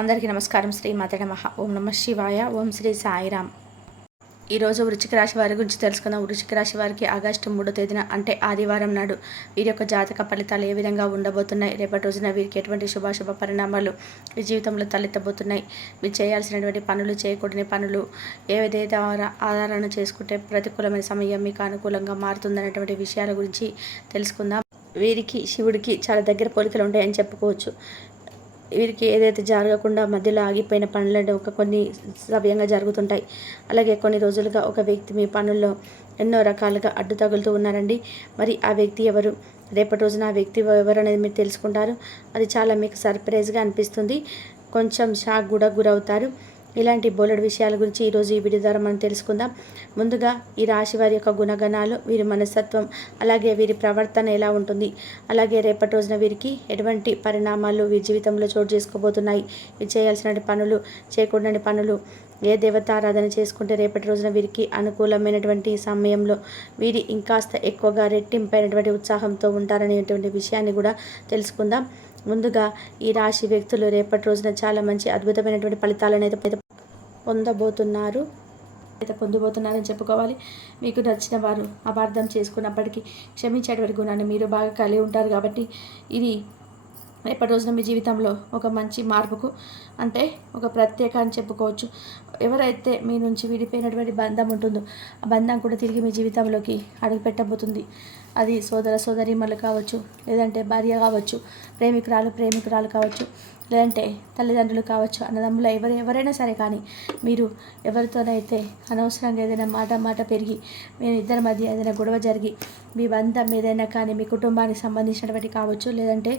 అందరికీ నమస్కారం. శ్రీ మాతే నమః. ఓం నమః శివాయ. ఓం శ్రీ సాయిరామ్. ఈరోజు వృశ్చిక రాశి వారి గురించి తెలుసుకుందాం. వృశ్చిక రాశి వారికి ఆగస్టు 3వ తేదీన అంటే ఆదివారం నాడు వీరి యొక్క జాతక ఫలితాలు ఏ విధంగా ఉండబోతున్నాయి, రేపటి రోజున వీరికి ఎటువంటి శుభాశుభ పరిణామాలు ఈ జీవితంలో తలెత్తబోతున్నాయి, మీరు చేయాల్సినటువంటి పనులు, చేయకూడని పనులు ఏదైతే ఆధారణ చేసుకుంటే ప్రతికూలమైన సమయం మీకు అనుకూలంగా మారుతుందనేటువంటి విషయాల గురించి తెలుసుకుందాం. వీరికి శివుడికి చాలా దగ్గర పోలికలు ఉంటాయని చెప్పుకోవచ్చు. వీరికి ఏదైతే జరగకుండా మధ్యలో ఆగిపోయిన పనులు కొన్ని సవ్యంగా జరుగుతుంటాయి. అలాగే కొన్ని రోజులుగా ఒక వ్యక్తి మీ పనుల్లో ఎన్నో రకాలుగా అడ్డు తగులుతూ ఉన్నారండి. మరి ఆ వ్యక్తి ఎవరు, రేపటి రోజున ఆ వ్యక్తి ఎవరు అనేది మీరు తెలుసుకుంటారు. అది చాలా మీకు సర్ప్రైజ్గా అనిపిస్తుంది. కొంచెం షాక్ కూడా గురవుతారు. ఇలాంటి బోలెడు విషయాల గురించి ఈరోజు ఈ వీడియో ద్వారా మనం తెలుసుకుందాం. ముందుగా ఈ రాశి వారి యొక్క గుణగణాలు, వీరి మనస్తత్వం, అలాగే వీరి ప్రవర్తన ఎలా ఉంటుంది, అలాగే రేపటి రోజున వీరికి ఎటువంటి పరిణామాలు వీరి జీవితంలో చోటు చేసుకోబోతున్నాయి, వీరు చేయాల్సిన పనులు, చేయకూడని పనులు, ఏ దేవతారాధన చేసుకుంటే రేపటి రోజున వీరికి అనుకూలమైనటువంటి సమయంలో వీరి ఇంకాస్త ఎక్కువగా రెట్టింపైనటువంటి ఉత్సాహంతో ఉంటారనేటువంటి విషయాన్ని కూడా తెలుసుకుందాం. ముందుగా ఈ రాశి వ్యక్తులు రేపటి రోజున చాలా మంచి అద్భుతమైనటువంటి ఫలితాలను అయితే పొందబోతున్నారని చెప్పుకోవాలి. మీకు నచ్చిన వారు అపార్థం చేసుకున్నప్పటికీ క్షమించేటువంటి గుణాన్ని మీరు బాగా కలిగి ఉంటారు. కాబట్టి ఇది రేపటి రోజున మీ జీవితంలో ఒక మంచి మార్పుకు అంటే ఒక ప్రత్యేక అని చెప్పుకోవచ్చు. ఎవరైతే మీ నుంచి విడిపోయినటువంటి బంధం ఉంటుందో ఆ బంధం కూడా తిరిగి మీ జీవితంలోకి అడుగుపెట్టబోతుంది. అది సోదర సోదరీమణులు కావచ్చు, లేదంటే భార్య కావచ్చు, ప్రేమికురాలు కావచ్చు, లేదంటే తల్లిదండ్రులు కావచ్చు, అన్నదమ్ములు ఎవరైనా సరే. కానీ మీరు ఎవరితోనైతే అనవసరంగా ఏదైనా మాట పెరిగి మీ ఇద్దరి మధ్య ఏదైనా గొడవ జరిగి మీ బంధం ఏదైనా కానీ మీ కుటుంబానికి సంబంధించినటువంటి కావచ్చు, లేదంటే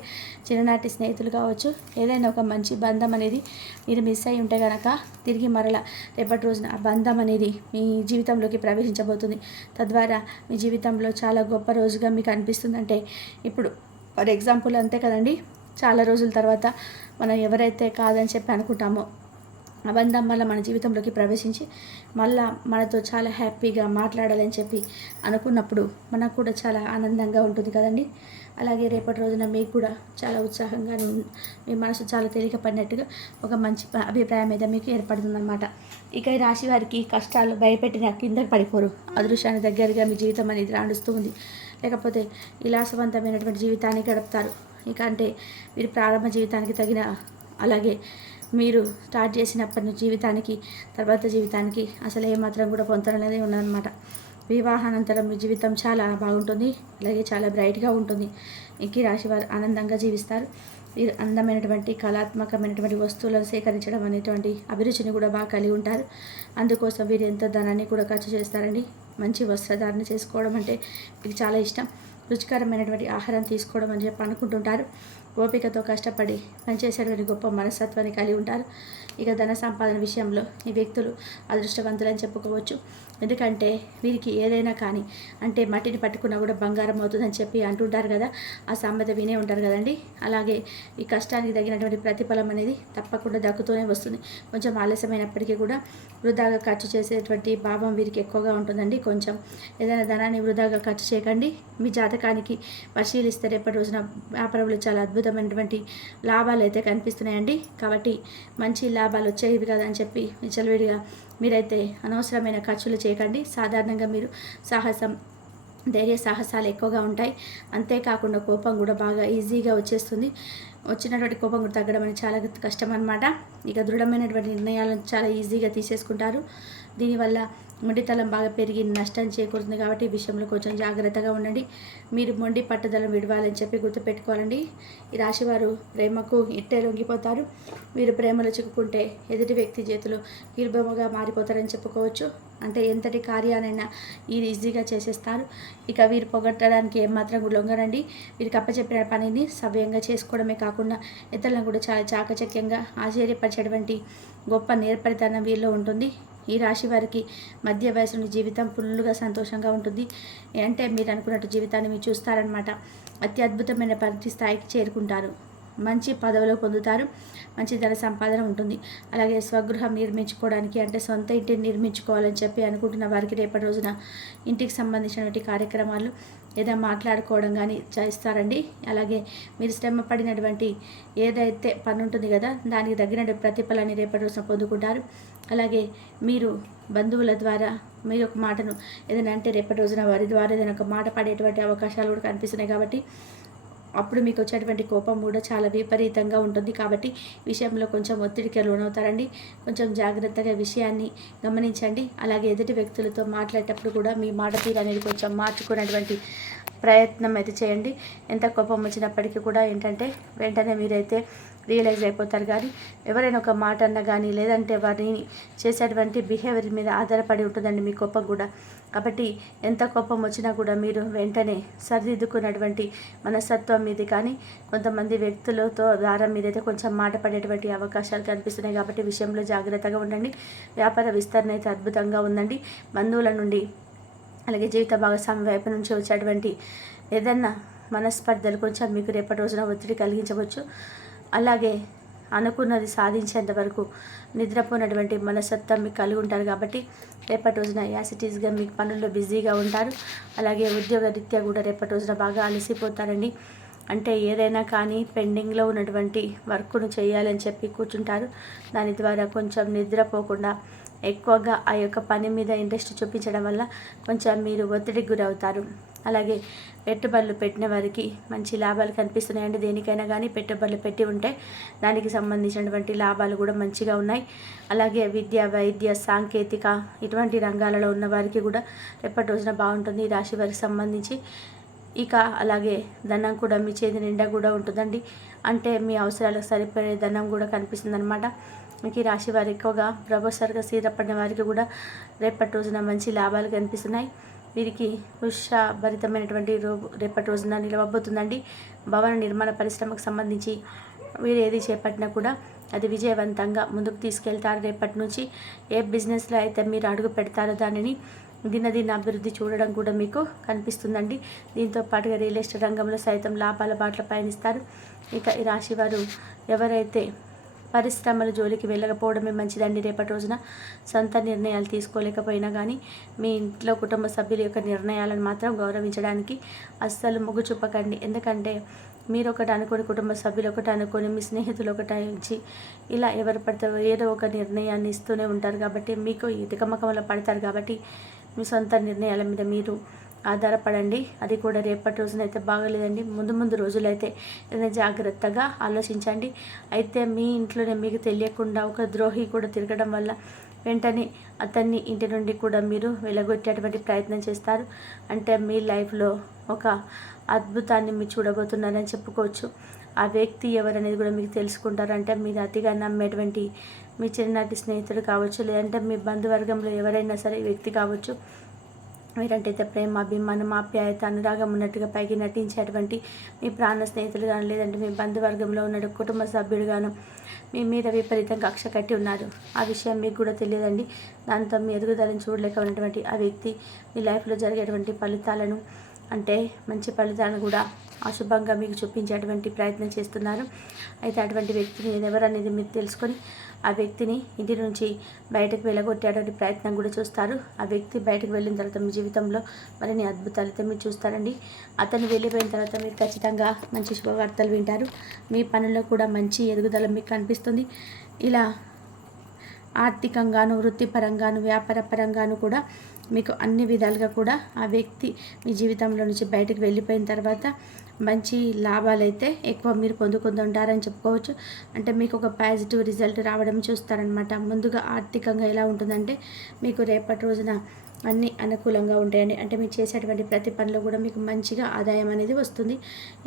చిన్ననాటి స్నేహితులు కావచ్చు, ఏదైనా ఒక మంచి బంధం అనేది మీరు మిస్ అయి ఉంటే కనుక తిరిగి మరలా రేపటి రోజున ఆ బంధం అనేది మీ జీవితంలోకి ప్రవేశించబోతుంది. తద్వారా మీ జీవితంలో చాలా గొప్ప రోజుగా మీకు అనిపిస్తుందంటే, ఇప్పుడు ఫర్ ఎగ్జాంపుల్ అంతే కదండి, చాలా రోజుల తర్వాత మనం ఎవరైతే కాదని చెప్పి అనుకుంటామో ఆ బంధం వల్ల మన జీవితంలోకి ప్రవేశించి మళ్ళా మనతో చాలా హ్యాపీగా మాట్లాడాలని చెప్పి అనుకున్నప్పుడు మనకు కూడా చాలా ఆనందంగా ఉంటుంది కదండి. అలాగే రేపటి రోజున మీకు కూడా చాలా ఉత్సాహంగా మీ మనసు చాలా తేలికపడినట్టుగా ఒక మంచి అభిప్రాయం అయితే మీకు ఏర్పడుతుందన్నమాట. ఇక ఈ రాశి వారికి కష్టాలు భయపెట్టిన కిందకి పడిపోరు. అదృష్టానికి దగ్గరగా మీ జీవితం అనేది రాణిస్తూ ఉంది. లేకపోతే విలాసవంతమైనటువంటి జీవితాన్ని గడుపుతారు. ఇక అంటే మీరు ప్రారంభ జీవితానికి తగిన, అలాగే మీరు స్టార్ట్ చేసినప్పటి నుంచి జీవితానికి తర్వాత జీవితానికి అసలు ఏమాత్రం కూడా పొంతన అనేది ఉన్నదన్నమాట. వివాహానంతరం మీ జీవితం చాలా బాగుంటుంది, అలాగే చాలా బ్రైట్గా ఉంటుంది. ఈ రాశి వారు ఆనందంగా జీవిస్తారు. వీరు అందమైనటువంటి కళాత్మకమైనటువంటి వస్తువులను సేకరించడం అనేటువంటి అభిరుచిని కూడా బాగా కలిగి ఉంటారు. అందుకోసం వీరు ఎంతో ధనాన్ని కూడా ఖర్చు చేస్తారండి. మంచి వస్త్రధారణ చేసుకోవడం అంటే మీకు చాలా ఇష్టం. రుచికరమైనటువంటి ఆహారం తీసుకోవడం అని చెప్పి అనుకుంటుంటారు. ఓపికతో కష్టపడి పనిచేసేటువంటి గొప్ప మనస్తత్వాన్ని కలిగి ఉంటారు. ఇక ధన సంపాదన విషయంలో ఈ వ్యక్తులు అదృష్టవంతులని చెప్పుకోవచ్చు. ఎందుకంటే వీరికి ఏదైనా కానీ అంటే మట్టిని పట్టుకున్నా కూడా బంగారం అవుతుందని చెప్పి అంటుంటారు కదా, ఆ సామెత వినే ఉంటారు కదండి. అలాగే ఈ కష్టానికి తగినటువంటి ప్రతిఫలం అనేది తప్పకుండా దక్కుతూనే వస్తుంది. కొంచెం ఆలస్యమైనప్పటికీ కూడా వృధాగా ఖర్చు చేసేటువంటి భావం వీరికి ఎక్కువగా ఉంటుందండి. కొంచెం ఏదైనా ధనాన్ని వృధాగా ఖర్చు చేయకండి. మీ జాతకానికి పరిశీలిస్తే రేపటి రోజున వ్యాపారంలో చాలా అద్భుతమైనటువంటి లాభాలు అయితే కనిపిస్తున్నాయండి. కాబట్టి మంచి లాభాలు వచ్చేవి కదా అని చెప్పి విచ్చలవిడిగా మీరైతే అనవసరమైన ఖర్చులు చేయకండి. సాధారణంగా మీరు ధైర్య సాహసాలు ఎక్కువగా ఉంటాయి. అంతేకాకుండా కోపం కూడా బాగా ఈజీగా వచ్చేస్తుంది. వచ్చినటువంటి కోపం కూడా తగ్గడం అనేది చాలా కష్టం అన్నమాట. ఇక దృఢమైనటువంటి నిర్ణయాలను చాలా ఈజీగా తీసేసుకుంటారు. దీనివల్ల మొండితనం బాగా పెరిగి నష్టం చేకూరుతుంది. కాబట్టి ఈ విషయంలో కొంచెం జాగ్రత్తగా ఉండండి. మీరు మొండి పట్టుదలను విడవాలని చెప్పి గుర్తుపెట్టుకోవాలండి. ఈ రాశివారు ప్రేమకు ఇట్టే లొంగిపోతారు. మీరు ప్రేమలో చిక్కుకుంటే ఎదుటి వ్యక్తి చేతులు కీలుబొమ్మగా మారిపోతారని చెప్పుకోవచ్చు. అంటే ఎంతటి కార్యానైనా ఈజీగా చేసేస్తారు. ఇక వీరు పొగట్టడానికి ఏమాత్రం కూడా లొంగరండి. వీరికి అప్పచెప్పిన పనిని సవ్యంగా చేసుకోవడమే కాకుండా ఇతరులను కూడా చాలా చాకచక్యంగా ఆశ్చర్యపరిచేటువంటి గొప్ప నేర్పరితనం వీరిలో ఉంటుంది. ఈ రాశి వారికి మధ్య వయసుని జీవితం ఫుల్గా సంతోషంగా ఉంటుంది. అంటే మీరు అనుకున్నట్టు జీవితాన్ని మీరు చూస్తారనమాట. అత్యద్భుతమైన పరిధి స్థాయికి చేరుకుంటారు. మంచి పదవులు పొందుతారు. మంచి ధన సంపాదన ఉంటుంది. అలాగే స్వగృహం నిర్మించుకోవడానికి అంటే సొంత ఇంటిని నిర్మించుకోవాలని చెప్పి అనుకుంటున్న వారికి రేపటి రోజున ఇంటికి సంబంధించినటువంటి కార్యక్రమాలు ఏదో మాట్లాడుకోవడం కానీ చేస్తారండి. అలాగే మీరు శ్రమ పడినటువంటి ఏదైతే పని ఉంటుంది కదా, దానికి తగిన ప్రతిఫలాన్ని రేపటి రోజున పొందుకుంటారు. అలాగే మీరు బంధువుల ద్వారా మీరు ఒక మాటను ఏదైనా అంటే రేపటి రోజున వారి ద్వారా ఏదైనా ఒక మాట పడేటువంటి అవకాశాలు కూడా కనిపిస్తున్నాయి. కాబట్టి అప్పుడు మీకు వచ్చేటువంటి కోపం కూడా చాలా విపరీతంగా ఉంటుంది. కాబట్టి విషయంలో కొంచెం ఒత్తిడికి లోనవుతారండి. కొంచెం జాగ్రత్తగా విషయాన్ని గమనించండి. అలాగే ఎదుటి వ్యక్తులతో మాట్లాడేటప్పుడు కూడా మీ మాట తీరు అనేది కొంచెం మార్చుకునేటువంటి ప్రయత్నం అయితే చేయండి. ఎంత కోపం వచ్చినప్పటికీ కూడా ఏంటంటే వెంటనే మీరైతే రియలైజ్ అయిపోతారు. కానీ ఎవరైనా ఒక మాట అన్నా కానీ లేదంటే వారిని చేసేటువంటి బిహేవియర్ మీద ఆధారపడి ఉంటుందండి మీ కోపం కూడా. కాబట్టి ఎంత కోపం వచ్చినా కూడా మీరు వెంటనే సరిదిద్దుకున్నటువంటి మనస్తత్వం మీది. కానీ కొంతమంది వ్యక్తులతో ద్వారా మీరైతే కొంచెం మాట పడేటువంటి అవకాశాలు కనిపిస్తున్నాయి. కాబట్టి విషయంలో జాగ్రత్తగా ఉండండి. వ్యాపార విస్తరణ అయితే అద్భుతంగా ఉందండి. బంధువుల నుండి అలాగే జీవిత భాగస్వామి వైపు నుంచి వచ్చేటువంటి ఏదన్నా మనస్పర్ధలు కొంచెం మీకు రేపటి రోజున ఒత్తిడి కలిగించవచ్చు. అలాగే అనుకున్నది సాధించేంత వరకు నిద్రపోయినటువంటి మనస్తత్వం మీకు కలిగి ఉంటారు. కాబట్టి రేపటి రోజున యాసిటీస్గా మీకు పనుల్లో బిజీగా ఉంటారు. అలాగే ఉద్యోగ రీత్యా కూడా రేపటి రోజున బాగా అలసిపోతారండి. అంటే ఏదైనా కానీ పెండింగ్లో ఉన్నటువంటి వర్క్ను చేయాలని చెప్పి కూర్చుంటారు. దాని ద్వారా కొంచెం నిద్రపోకుండా ఎక్కువగా ఆ యొక్క పని మీద ఇంట్రెస్ట్ చూపించడం వల్ల కొంచెం మీరు ఒత్తిడికి గురవుతారు. అలాగే పెట్టుబడులు పెట్టిన వారికి మంచి లాభాలు కనిపిస్తున్నాయండి. దేనికైనా కానీ పెట్టుబడులు పెట్టి ఉంటే దానికి సంబంధించినటువంటి లాభాలు కూడా మంచిగా ఉన్నాయి. అలాగే విద్య, వైద్య, సాంకేతిక ఇటువంటి రంగాలలో ఉన్న వారికి కూడా రేపటి రోజున బాగుంటుంది. ఈ రాశి వారికి సంబంధించి ఇక అలాగే ధనం కూడా మీ చేతి నిండా కూడా ఉంటుందండి. అంటే మీ అవసరాలకు సరిపడే ధనం కూడా కనిపిస్తుంది అనమాట. మీకు ఈ రాశి వారు ఎక్కువగా ప్రొఫెసర్గా స్థిరపడిన వారికి కూడా రేపటి రోజున మంచి లాభాలు కనిపిస్తున్నాయి. వీరికి ఉత్సాహభరితమైనటువంటి రేపటి రోజున నిలవబోతుందండి. భవన నిర్మాణ పరిశ్రమకు సంబంధించి వీరు ఏది చేపట్టినా కూడా అది విజయవంతంగా ముందుకు తీసుకెళ్తారు. రేపటి నుంచి ఏ బిజినెస్లో అయితే మీరు అడుగు పెడతారో దానిని దినదిన అభివృద్ధి చూడడం కూడా మీకు కనిపిస్తుందండి. దీంతో పాటుగా రియల్ ఎస్టేట్ రంగంలో సైతం లాభాల బాటలో పయనిస్తారు. ఇక ఈ రాశి వారు ఎవరైతే పరిశ్రమల జోలికి వెళ్ళకపోవడమే మంచిదండి. రేపటి రోజున సొంత నిర్ణయాలు తీసుకోలేకపోయినా కానీ మీ ఇంట్లో కుటుంబ సభ్యుల యొక్క నిర్ణయాలను మాత్రం గౌరవించడానికి అస్సలు మొగ్గు చూపకండి. ఎందుకంటే మీరు ఒకటి అనుకొని కుటుంబ సభ్యులు ఒకటి అనుకొని మీ స్నేహితులు ఒకటి ఇచ్చి ఇలా ఎవరు పడితే ఏదో ఒక నిర్ణయాన్ని ఇస్తూనే ఉంటారు. కాబట్టి మీకు ఈ తికమకంలో పడతారు. కాబట్టి మీ సొంత నిర్ణయాల మీద మీరు ఆధారపడండి. అది కూడా రేపటి రోజున అయితే బాగలేదండి. ముందు రోజులైతే ఏదైనా జాగ్రత్తగా ఆలోచించండి. అయితే మీ ఇంట్లోనే మీకు తెలియకుండా ఒక ద్రోహి కూడా తిరగడం వల్ల వెంటనే అతన్ని ఇంటి నుండి కూడా మీరు వెలగొట్టేటువంటి ప్రయత్నం చేస్తారు. అంటే మీ లైఫ్లో ఒక అద్భుతాన్ని మీరు చూడబోతున్నారని చెప్పుకోవచ్చు. ఆ వ్యక్తి ఎవరనేది కూడా మీకు తెలుసుకుంటారు. అంటే మీరు అతిగా నమ్మేటువంటి మీ చిన్ననాటి స్నేహితుడు కావచ్చు, లేదంటే మీ బంధువర్గంలో ఎవరైనా సరే వ్యక్తి కావచ్చు. మీరంటైతే ప్రేమ, అభిమానం, ఆప్యాయత, అనురాగం ఉన్నట్టుగా పైకి నటించేటువంటి మీ ప్రాణ స్నేహితులు కానీ లేదంటే మీ బంధువర్గంలో ఉన్న కుటుంబ సభ్యుడు గాను మీ మీద విపరీతంగా కక్ష కట్టి ఉన్నారు. ఆ విషయం మీకు కూడా తెలియదండి. దాంతో మీ ఎదుగుదలను చూడలేక ఉన్నటువంటి ఆ వ్యక్తి మీ లైఫ్లో జరిగేటువంటి ఫలితాలను అంటే మంచి ఫలితాలను కూడా అశుభంగా మీకు చూపించేటువంటి ప్రయత్నం చేస్తున్నారు. అయితే అటువంటి వ్యక్తిని ఎవరనేది మీరు తెలుసుకొని ఆ వ్యక్తిని ఇంటి నుంచి బయటకు వెళ్ళగొట్టేటువంటి ప్రయత్నం కూడా చూస్తారు. ఆ వ్యక్తి బయటకు వెళ్ళిన తర్వాత మీ జీవితంలో మరిన్ని అద్భుతాలు అయితే మీరు చూస్తారండి. అతను వెళ్ళిపోయిన తర్వాత మీరు ఖచ్చితంగా మంచి శుభవార్తలు వింటారు. మీ పనుల్లో కూడా మంచి ఎదుగుదల మీకు కనిపిస్తుంది. ఇలా ఆర్థికంగాను, వృత్తిపరంగాను, వ్యాపార పరంగాను కూడా మీకు అన్ని విధాలుగా కూడా ఆ వ్యక్తి మీ జీవితంలో నుంచి బయటకు వెళ్ళిపోయిన తర్వాత మంచి లాభాలు అయితే ఎక్కువ మీరు పొందుకుంటుంటారని చెప్పుకోవచ్చు. అంటే మీకు ఒక పాజిటివ్ రిజల్ట్ రావడం చూస్తారనమాట. ముందుగా ఆర్థికంగా ఎలా ఉంటుందంటే మీకు రేపటి రోజున అన్నీ అనుకూలంగా ఉంటాయండి. అంటే మీరు చేసేటువంటి ప్రతి పనిలో కూడా మీకు మంచిగా ఆదాయం అనేది వస్తుంది.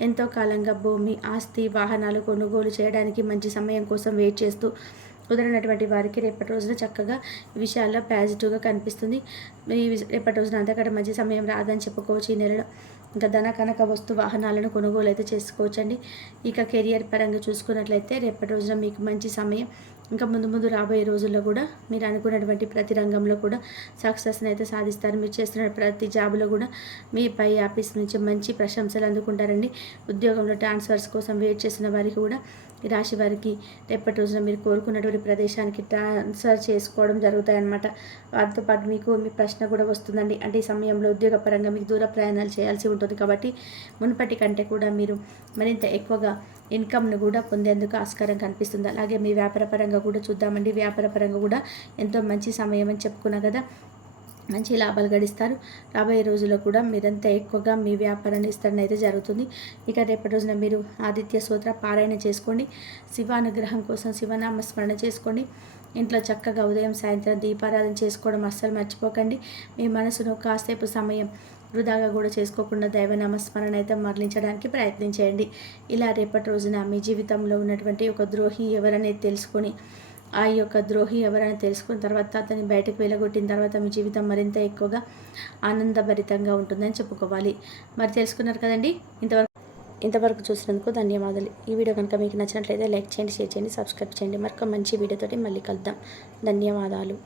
ఎంతో కాలంగా భూమి, ఆస్తి, వాహనాలు కొనుగోలు చేయడానికి మంచి సమయం కోసం వెయిట్ చేస్తూ కుదిరినటువంటి వారికి రేపటి రోజున చక్కగా ఈ విషయాల్లో పాజిటివ్గా కనిపిస్తుంది. ఈ రేపటి రోజున అంతకంటే మంచి సమయం రాదని చెప్పుకోవచ్చు ఈ నెలలో. ఇంకా ధన కనక వస్తు వాహనాలను కొనుగోలు అయితే చేసుకోవచ్చండి. ఇక కెరియర్ పరంగా చూసుకున్నట్లయితే రేపటి రోజున మీకు మంచి సమయం. ఇంకా ముందు రాబోయే రోజుల్లో కూడా మీరు అనుకున్నటువంటి ప్రతి రంగంలో కూడా సక్సెస్ని అయితే సాధిస్తారు. మీరు చేస్తున్న ప్రతి జాబ్లో కూడా మీ పై ఆఫీస్ నుంచి మంచి ప్రశంసలు అందుకుంటారండి. ఉద్యోగంలో ట్రాన్స్ఫర్స్ కోసం వెయిట్ చేసిన వారికి కూడా ఈ రాశి వారికి రేపటి రోజున మీరు కోరుకున్నటువంటి ప్రదేశానికి ట్రాన్స్ఫర్ చేసుకోవడం జరుగుతాయన్నమాట. వాటితో పాటు మీకు మీ ప్రశ్న కూడా వస్తుందండి. అంటే ఈ సమయంలో ఉద్యోగపరంగా మీకు దూర ప్రయాణాలు చేయాల్సి ఉంటుంది కాబట్టి మునుపటి కంటే కూడా మీరు మరింత ఎక్కువగా ఇన్కమ్ను కూడా పొందేందుకు ఆస్కారం కనిపిస్తుంది. అలాగే మీ వ్యాపారపరంగా కూడా చూద్దామండి. వ్యాపారపరంగా కూడా ఎంతో మంచి సమయం అని చెప్పుకున్నా కదా, మంచి లాభాలు గడిస్తారు. రాబోయే రోజుల్లో కూడా మీరంతా ఎక్కువగా మీ వ్యాపారాన్ని విస్తరణ అయితే జరుగుతుంది. ఇక రేపటి రోజున మీరు ఆదిత్య స్తోత్ర పారాయణ చేసుకోండి. శివానుగ్రహం కోసం శివనామస్మరణ చేసుకోండి. ఇంట్లో చక్కగా ఉదయం సాయంత్రం దీపారాధన చేసుకోవడం అస్సలు మర్చిపోకండి. మీ మనసును కాసేపు సమయం వృధాగా కూడా చేసుకోకుండా దైవనామస్మరణ అయితే మరలించడానికి ప్రయత్నించేయండి. ఇలా రేపటి రోజున మీ జీవితంలో ఉన్నటువంటి ఒక ద్రోహి ఎవరనేది తెలుసుకొని ఆ యొక్క ద్రోహి ఎవరైనా తెలుసుకున్న తర్వాత అతన్ని బయటకు వెళ్ళగొట్టిన తర్వాత మీ జీవితం మరింత ఎక్కువగా ఆనందభరితంగా ఉంటుందని చెప్పుకోవాలి. మరి తెలుసుకున్నారు కదండి. ఇంతవరకు చూసినందుకు ధన్యవాదాలు. ఈ వీడియో కనుక మీకు నచ్చినట్లయితే లైక్ చేయండి, షేర్ చేయండి, సబ్స్క్రైబ్ చేయండి. మరొక మంచి వీడియోతోటి మళ్ళీ కలుద్దాం. ధన్యవాదాలు.